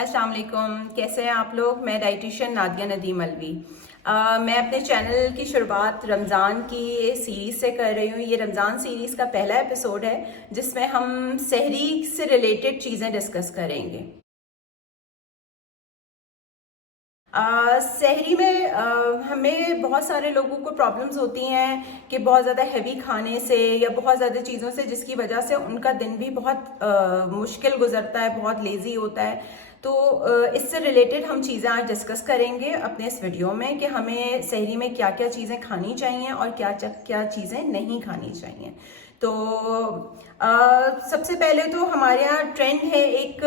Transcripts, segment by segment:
अस्सलाम वालेकुम, कैसे हैं आप लोग। मैं डाइटिशियन नादिया नदीम अलवी। मैं अपने चैनल की शुरुआत रमज़ान की सीरीज़ से कर रही हूँ। ये रमज़ान सीरीज़ का पहला एपिसोड है जिसमें हम सहरी से रिलेटेड चीज़ें डिस्कस करेंगे। सहरी में हमें बहुत सारे लोगों को प्रॉब्लम्स होती हैं कि बहुत ज़्यादा हैवी खाने से या बहुत ज़्यादा चीज़ों से, जिसकी वजह से उनका दिन भी बहुत मुश्किल गुजरता है, बहुत लेज़ी होता है। तो इससे रिलेटेड हम चीज़ें आज डिस्कस करेंगे अपने इस वीडियो में कि हमें सहरी में क्या क्या चीज़ें खानी चाहिए और क्या क्या चीज़ें नहीं खानी चाहिए। तो सबसे पहले तो हमारे यहाँ ट्रेंड है, एक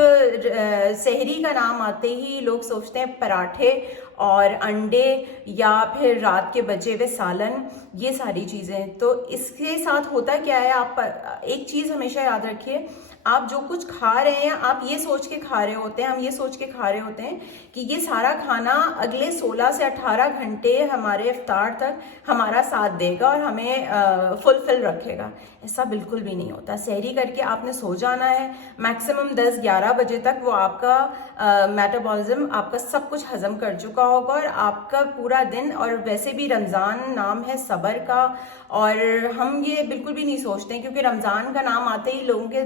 सहरी का नाम आते ही लोग सोचते हैं पराठे और अंडे या फिर रात के बचे हुए सालन, ये सारी चीज़ें। तो इसके साथ होता क्या है, आप एक चीज़ हमेशा याद रखिए, आप जो कुछ खा रहे हैं आप ये सोच के खा रहे होते हैं, हम ये सोच के खा रहे होते हैं कि ये सारा खाना अगले 16 से 18 घंटे हमारे इफ्तार तक हमारा साथ देगा और हमें फुलफिल रखेगा। ऐसा बिल्कुल भी नहीं होता। सहरी करके आपने सो जाना है, मैक्सिमम 10-11 बजे तक वो आपका मेटाबॉलिज्म आपका सब कुछ हजम कर चुका होगा और आपका पूरा दिन, और वैसे भी रमज़ान नाम है सब्र का, और हम ये बिल्कुल भी नहीं सोचते क्योंकि रमज़ान का नाम आते ही लोगों के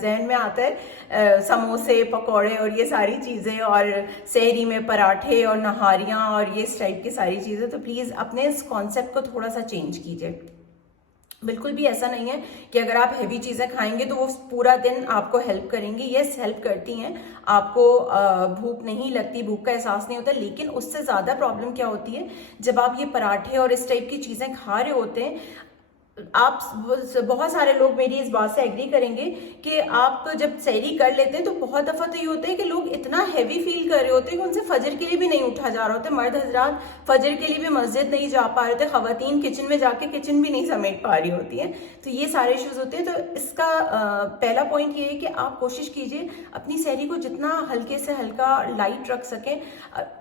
जहन में आता है समोसे, पकौड़े और ये सारी चीज़ें, और सहरी में पराठे और नहारियाँ और ये इस टाइप की सारी चीज़ें। तो प्लीज़ अपने इस कॉन्सेप्ट को थोड़ा सा चेंज कीजिए। बिल्कुल भी ऐसा नहीं है कि अगर आप हैवी चीज़ें खाएंगे तो वो पूरा दिन आपको हेल्प करेंगी। यस, हेल्प करती हैं, आपको भूख नहीं लगती, भूख का एहसास नहीं होता, लेकिन उससे ज़्यादा प्रॉब्लम क्या होती है, जब आप ये पराठे और इस टाइप की चीज़ें खा रहे होते हैं। आप बहुत सारे लोग मेरी इस बात से एग्री करेंगे कि आप जब सहरी कर लेते हैं तो बहुत दफ़ा तो ये होता है कि लोग इतना हैवी फील कर रहे होते हैं कि उनसे फजर के लिए भी नहीं उठा जा रहा होता। मर्द हजरात फजर के लिए भी मस्जिद नहीं जा पा रहे थे, खवातीन किचन में जाके किचन भी नहीं समेट पा रही होती हैं। तो ये सारे इश्यूज होते हैं। तो इसका पहला पॉइंट ये है कि आप कोशिश कीजिए अपनी सहरी को जितना हल्के से हल्का लाइट रख सकें।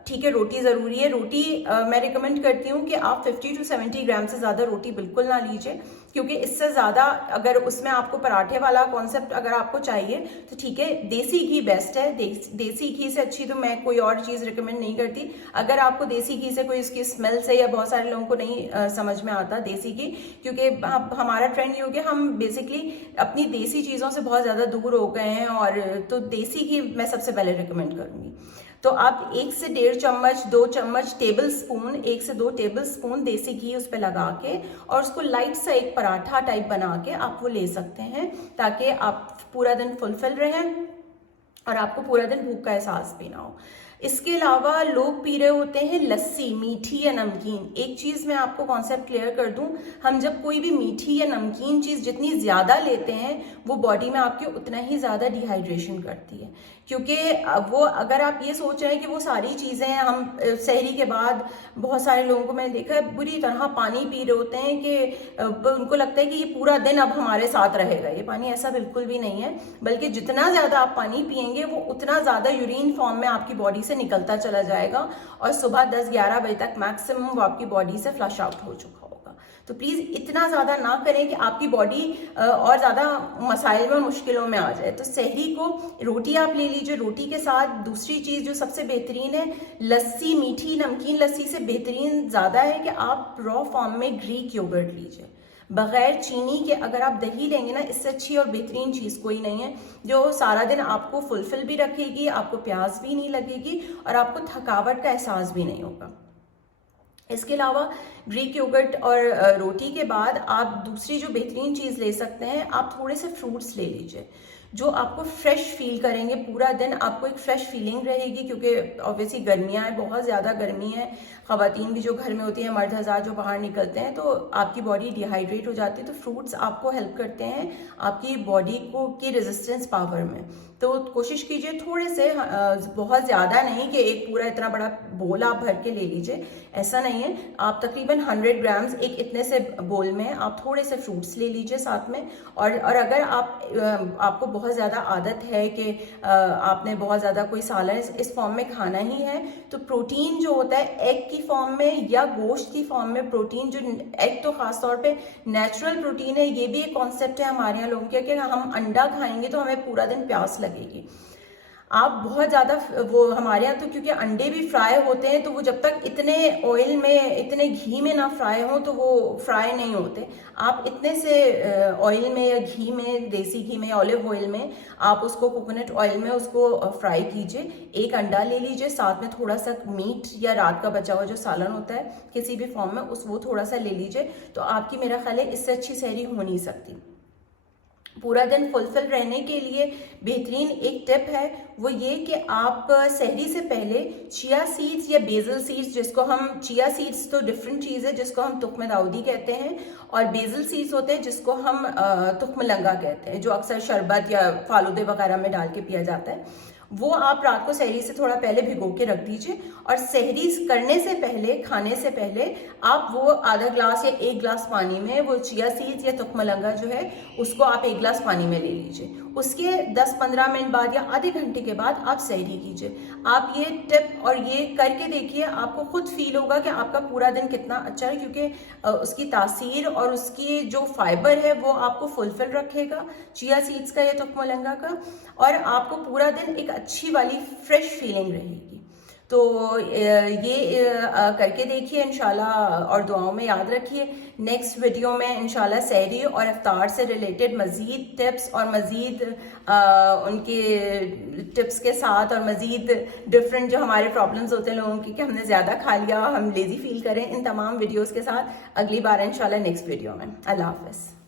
ठीक है, रोटी ज़रूरी है। रोटी मैं रिकमेंड करती हूँ कि आप 50 to 70 ग्राम से ज़्यादा रोटी बिल्कुल ना लीजिए, क्योंकि इससे ज़्यादा अगर उसमें आपको पराठे वाला कॉन्सेप्ट अगर आपको चाहिए तो ठीक है, देसी घी बेस्ट है। देसी घी से अच्छी तो मैं कोई और चीज़ रिकमेंड नहीं करती। अगर आपको देसी घी से कोई उसकी स्मेल से, या बहुत सारे लोगों को नहीं समझ में आता देसी घी, क्योंकि हमारा ट्रेंड ये हो गया, हम बेसिकली अपनी देसी चीज़ों से बहुत ज़्यादा दूर हो गए हैं, और तो देसी घी मैं सबसे पहले रिकमेंड करूँगी। तो आप 1 से 1.5 चम्मच, 2 चम्मच, टेबल स्पून, 1 से 2 टेबल स्पून देसी घी उस पर लगा के और उसको लाइट सा एक पराठा टाइप बना के आप वो ले सकते हैं, ताकि आप पूरा दिन फुलफिल रहें और आपको पूरा दिन भूख का एहसास भी ना हो। इसके अलावा लोग पी रहे होते हैं लस्सी, मीठी या नमकीन। एक चीज़ मैं आपको कॉन्सेप्ट क्लियर कर दूं, हम जब कोई भी मीठी या नमकीन चीज़ जितनी ज़्यादा लेते हैं वो बॉडी में आपके उतना ही ज़्यादा डिहाइड्रेशन करती है। क्योंकि वो, अगर आप ये सोच रहे हैं कि वो सारी चीज़ें हम सहरी के बाद, बहुत सारे लोगों को मैंने देखा है बुरी तरह पानी पी रहे होते हैं कि उनको लगता है कि ये पूरा दिन अब हमारे साथ रहेगा ये पानी। ऐसा बिल्कुल भी नहीं है, बल्कि जितना ज़्यादा आप पानी पिएंगे वो उतना ज़्यादा यूरिन फॉर्म में आपकी बॉडी से निकलता चला जाएगा और सुबह 10-11 बजे तक मैक्सिमम वो आपकी बॉडी से फ्लश आउट हो चुका होगा। तो प्लीज़ इतना ज़्यादा ना करें कि आपकी बॉडी और ज़्यादा मसाइल में, मुश्किलों में आ जाए। तो सहरी को रोटी आप ले लीजिए, रोटी के साथ दूसरी चीज़ जो सबसे बेहतरीन है, लस्सी, मीठी नमकीन लस्सी से बेहतरीन ज़्यादा है कि आप रॉ फॉर्म में ग्रीक योगर्ट लीजिए, बगैर चीनी के। अगर आप दही लेंगे ना, इससे अच्छी और बेहतरीन चीज़ कोई नहीं है, जो सारा दिन आपको फुलफिल भी रखेगी, आपको प्यास भी नहीं लगेगी और आपको थकावट का एहसास भी नहीं होगा। इसके अलावा ग्रीक योगर्ट और रोटी के बाद आप दूसरी जो बेहतरीन चीज़ ले सकते हैं, आप थोड़े से फ्रूट्स ले लीजिए जो आपको फ्रेश फील करेंगे। पूरा दिन आपको एक फ्रेश फीलिंग रहेगी, क्योंकि ऑब्वियसली गर्मियाँ हैं, बहुत ज़्यादा गर्मी है। ख़वातीन भी जो घर में होती हैं, मर्द हज़ार जो बाहर निकलते हैं, तो आपकी बॉडी डिहाइड्रेट हो जाती है। तो फ्रूट्स आपको हेल्प करते हैं आपकी बॉडी को की रेजिस्टेंस पावर में। तो कोशिश कीजिए थोड़े से, बहुत ज़्यादा नहीं कि एक पूरा इतना बड़ा बोल आप भर के ले लीजिए, ऐसा नहीं है। आप तकरीबन 100 ग्राम्स एक इतने से बोल में आप थोड़े से फ्रूट्स ले लीजिए साथ में। और अगर आपको बहुत ज़्यादा आदत है कि आपने बहुत ज़्यादा कोई सालन इस फॉर्म में खाना ही है, तो प्रोटीन जो होता है एग की फॉर्म में या गोश्त की फॉर्म में, प्रोटीन जो एग तो ख़ास तौर पे नेचुरल प्रोटीन है। ये भी एक कॉन्सेप्ट है हमारे यहाँ लोगों के कि हम अंडा खाएंगे तो हमें पूरा दिन प्यास लगेगी। आप बहुत ज़्यादा वो हमारे यहाँ तो क्योंकि अंडे भी फ्राई होते हैं, तो वो जब तक इतने ऑयल में, इतने घी में ना फ्राई हो तो वो फ्राई नहीं होते। आप इतने से ऑयल में या घी में, देसी घी में, ऑलिव ऑयल में आप उसको, कोकोनट ऑयल में उसको फ्राई कीजिए। एक अंडा ले लीजिए, साथ में थोड़ा सा मीट या रात का बचा हुआ जो सालन होता है किसी भी फॉर्म में, वो थोड़ा सा ले लीजिए। तो आपकी, मेरा ख्याल है, इससे अच्छी सहरी हो नहीं सकती। पूरा दिन फुलफिल रहने के लिए बेहतरीन एक टिप है वो ये कि आप सहरी से पहले चिया सीड्स या बेजल सीड्स, जिसको हम, चिया सीड्स तो डिफरेंट चीज़ है जिसको हम तुख्म दाऊदी कहते हैं, और बेजल सीड्स होते हैं जिसको हम तुख्म लंगा कहते हैं, जो अक्सर शरबत या फालूदे वगैरह में डाल के पिया जाता है। वो आप रात को सहरी से थोड़ा पहले भिगो के रख दीजिए, और सहरी करने से पहले, खाने से पहले आप वो आधा ग्लास या 1 ग्लास पानी में वो चिया सीड्स या तुख्मलंगा जो है उसको आप 1 ग्लास पानी में ले लीजिए। उसके 10-15 मिनट बाद या आधे घंटे के बाद आप सहरी कीजिए। आप ये टिप और ये करके देखिए, आपको खुद फील होगा कि आपका पूरा दिन कितना अच्छा है, क्योंकि उसकी तासीर और उसकी जो फाइबर है वो आपको फुलफिल रखेगा, चिया सीड्स का या तुख्मलंगा का, और आपको पूरा दिन एक अच्छी वाली फ्रेश फीलिंग रहेगी। तो ये करके देखिए इंशाल्लाह, और दुआओं में याद रखिए। नेक्स्ट वीडियो में इंशाल्लाह सहरी और इफ्तार से रिलेटेड मज़ीद टिप्स और मज़ीद उनके टिप्स के साथ, और मज़ीद डिफरेंट जो हमारे प्रॉब्लम्स होते हैं लोगों की कि हमने ज़्यादा खा लिया, हम लेज़ी फील करें, इन तमाम वीडियोज़ के साथ अगली बार इंशाल्लाह नेक्स्ट वीडियो में। अल्लाह हाफ़िज़।